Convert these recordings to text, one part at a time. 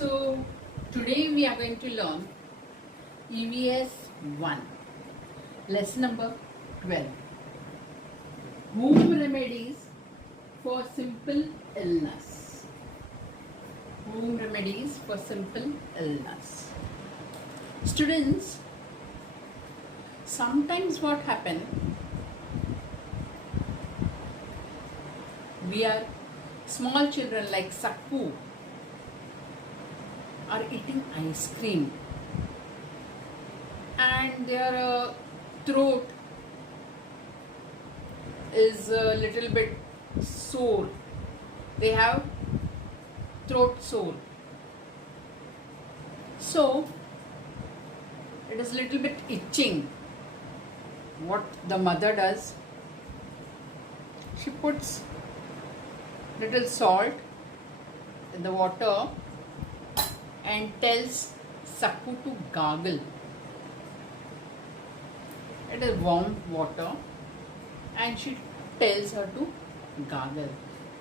So today we are going to learn EVS 1, lesson number 12, home remedies for simple illness. Home remedies for simple illness. Students, sometimes what happen, we are small children like Sakku are eating ice cream and their throat is a little bit sore. They have throat sore. So it is little bit itching. What the mother does, she puts little salt in the water and tells Sakku to gargle. It is warm water and she tells her to gargle.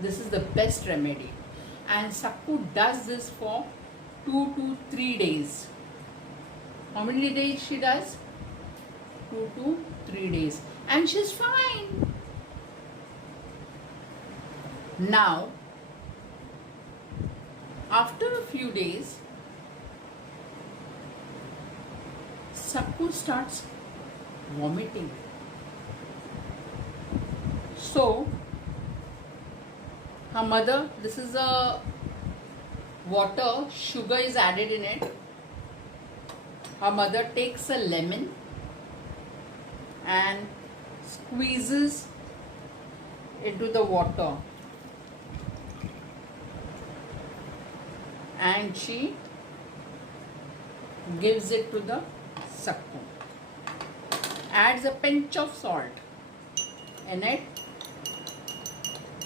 This is the best remedy, and Sakku does this for 2 to 3 days. How many days she does? 2 to 3 days, and she's fine. Now, after a few days, Sakku starts vomiting. So, her mother, this is a water, sugar is added in it. Her mother takes a lemon and squeezes into the water, and she gives it to the Sakku. Adds a pinch of salt in it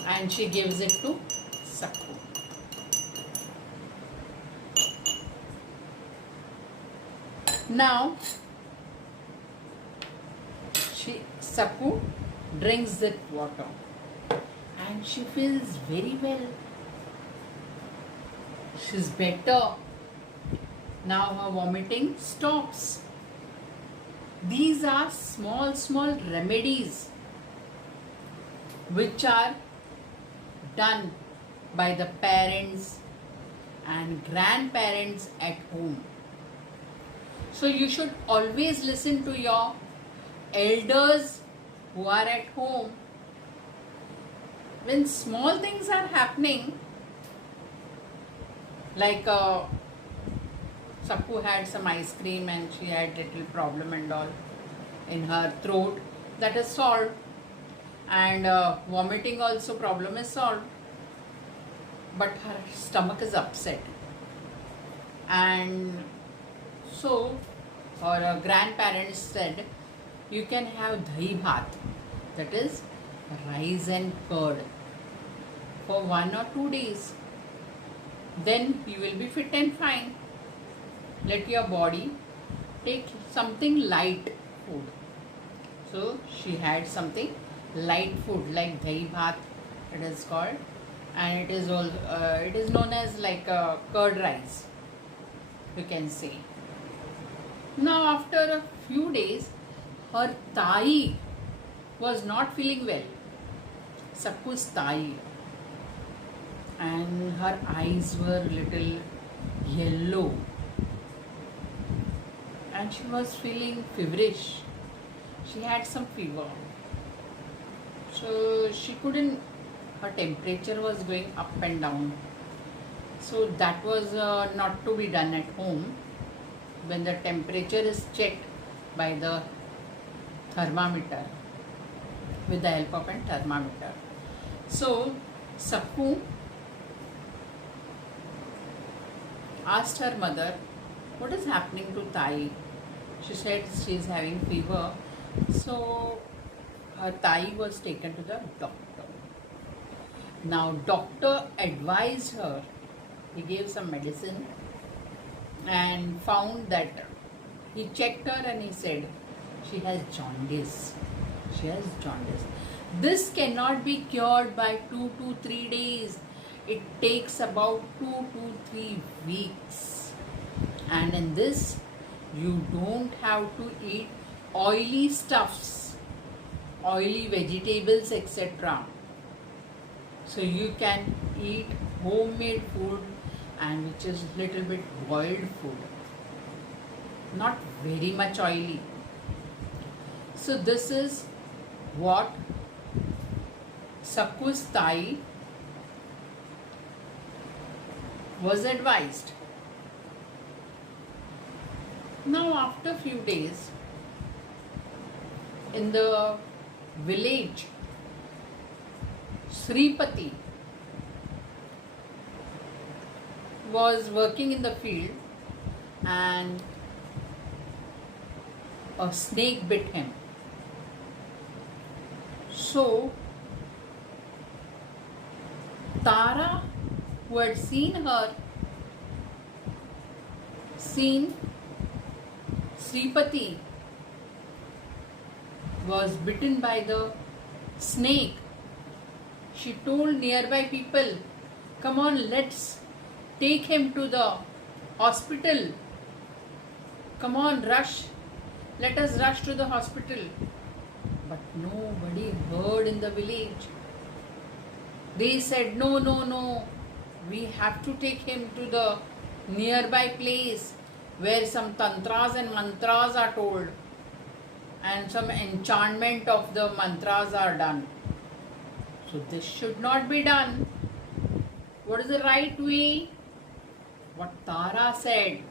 and she gives it to Sakku. Now Sakku drinks that water and she feels very well. She's better. Now her vomiting stops. These are small remedies which are done by the parents and grandparents at home. So you should always listen to your elders who are at home. When small things are happening, like Sakku had some ice cream and she had little problem and all in her throat, that is solved, and vomiting also problem is solved, but her stomach is upset, and so her grandparents said you can have dahi bhat, that is rice and curd, for 1 or 2 days, then you will be fit and fine. Let your body take something light food. So she had something light food like dahi bhat, it is called, and it is known as like curd rice, you can say. Now after a few days, her thigh was not feeling well, Sakku's thigh, and her eyes were little yellow and she was feeling feverish. She had some fever. So she couldn't, her temperature was going up and down. So that was not to be done at home. When the temperature is checked by the thermometer, with the help of a thermometer. So Sakku asked her mother, what is happening to thigh? She said she is having fever. So her thigh was taken to the doctor. Now doctor advised her, he gave some medicine and found that, he checked her and he said she has jaundice. She has jaundice. This cannot be cured by 2 to 3 days. it takes about 2 to 3 weeks. And in this, you don't have to eat oily stuffs, oily vegetables, etc. So you can eat homemade food and which is little bit boiled food, not very much oily. So this is what Sakustai was advised. Now after few days, in the village, Sripati was working in the field and a snake bit him. So Tara, who had seen Sripati was bitten by the snake. She told nearby people, come on, let's take him to the hospital. Come on, rush. Let us rush to the hospital. But nobody heard in the village. They said, no, no, no. We have to take him to the nearby place where some tantras and mantras are told and some enchantment of the mantras are done. So this should not be done. What is the right way? What Tara said,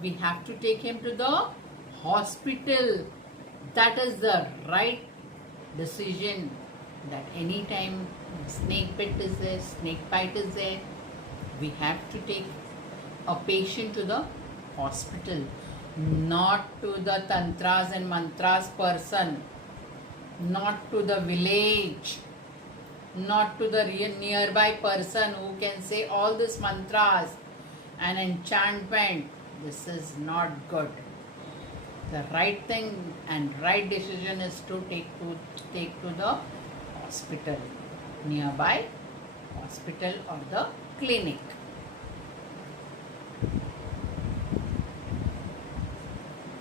we have to take him to the hospital. That is the right decision. That anytime snake bite is there, snake bite is there, we have to take a patient to the hospital, not to the tantras and mantras person, not to the village, not to the nearby person who can say all these mantras and enchantment. This is not good. The right thing and right decision is to take to the hospital, nearby hospital or the clinic.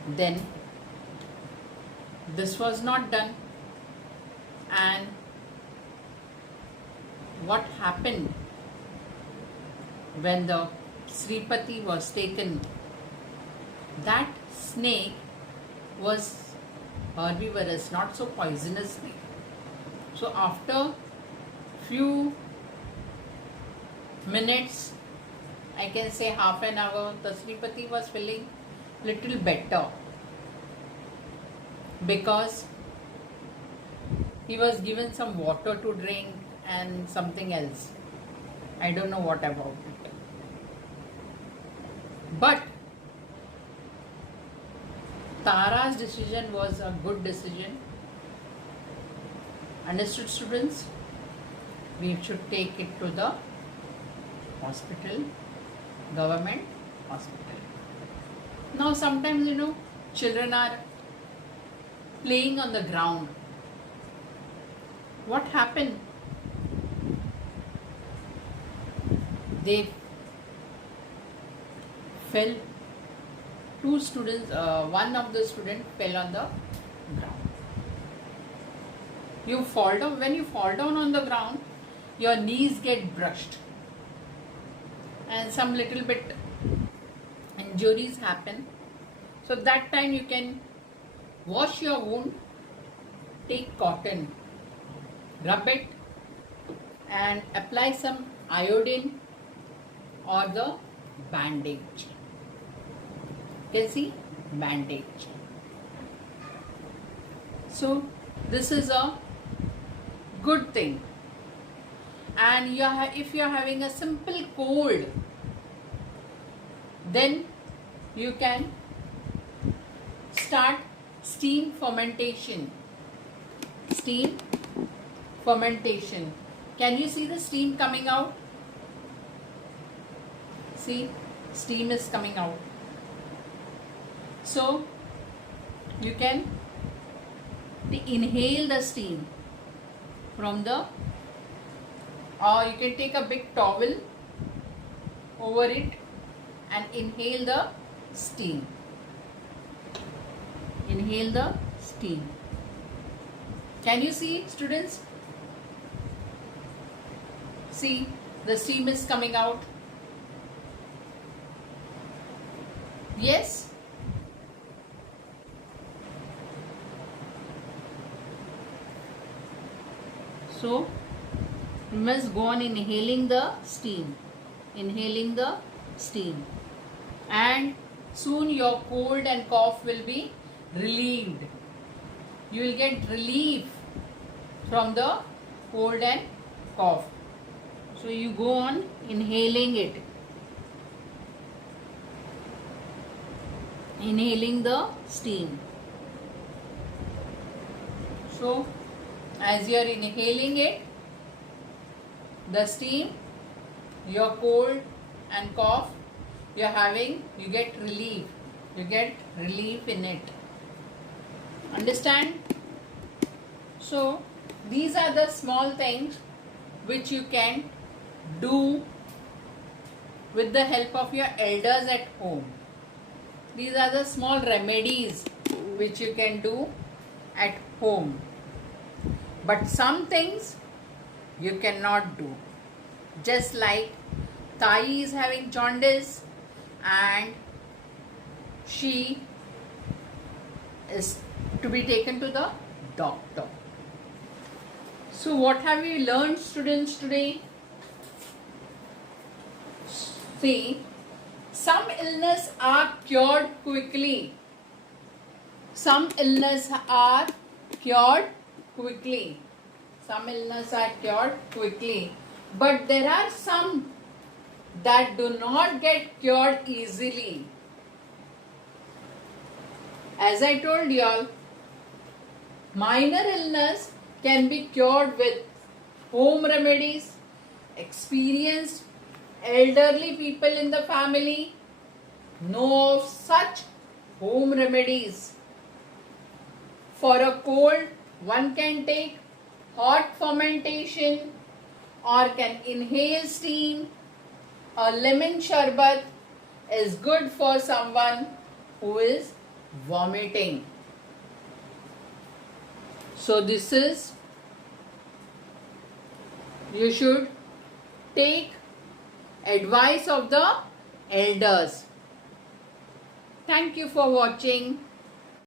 Then this was not done, and what happened when the Sripati was taken? That snake was herbivorous, not so poisonous snake. So after few minutes, I can say half an hour, the Sripati was feeling little better because he was given some water to drink and something else. I don't know what about it. But Tara's decision was a good decision. Understood, students? We should take it to the hospital, government hospital. Now sometimes, children are playing on the ground. What happened? They fell. Two students, one of the students fell on the ground. You fall down. When you fall down on the ground, your knees get brushed and some little bit injuries happen. So that time you can wash your wound, take cotton, rub it and apply some iodine or the bandage. You can see bandage. So this is a good thing. And if you are having a simple cold, then you can start steam fermentation. Steam fermentation. Can you see the steam coming out? See, steam is coming out. So you can inhale the steam from the or you can take a big towel over it and inhale the steam. Inhale the steam. Can you see, students? See, the steam is coming out. Yes? So, you must go on inhaling the steam. Inhaling the steam. And soon your cold and cough will be relieved. You will get relief from the cold and cough. So you go on inhaling it. Inhaling the steam. So as you are inhaling it, the steam, your cold and cough you are having, you get relief. You get relief in it. Understand? So these are the small things which you can do with the help of your elders at home. These are the small remedies which you can do at home. But some things you cannot do. Just like Tayi is having jaundice and she is to be taken to the doctor. So what have you learned, students, today? See, some illness are cured quickly. Some illness are cured quickly. Some illness are cured quickly. But there are some that do not get cured easily. As I told you all, minor illness can be cured with home remedies. Experienced elderly people in the family know of such home remedies. For a cold, one can take hot fermentation or can inhale steam. A lemon sharbat is good for someone who is vomiting. So this is, you should take advice of the elders. Thank you for watching.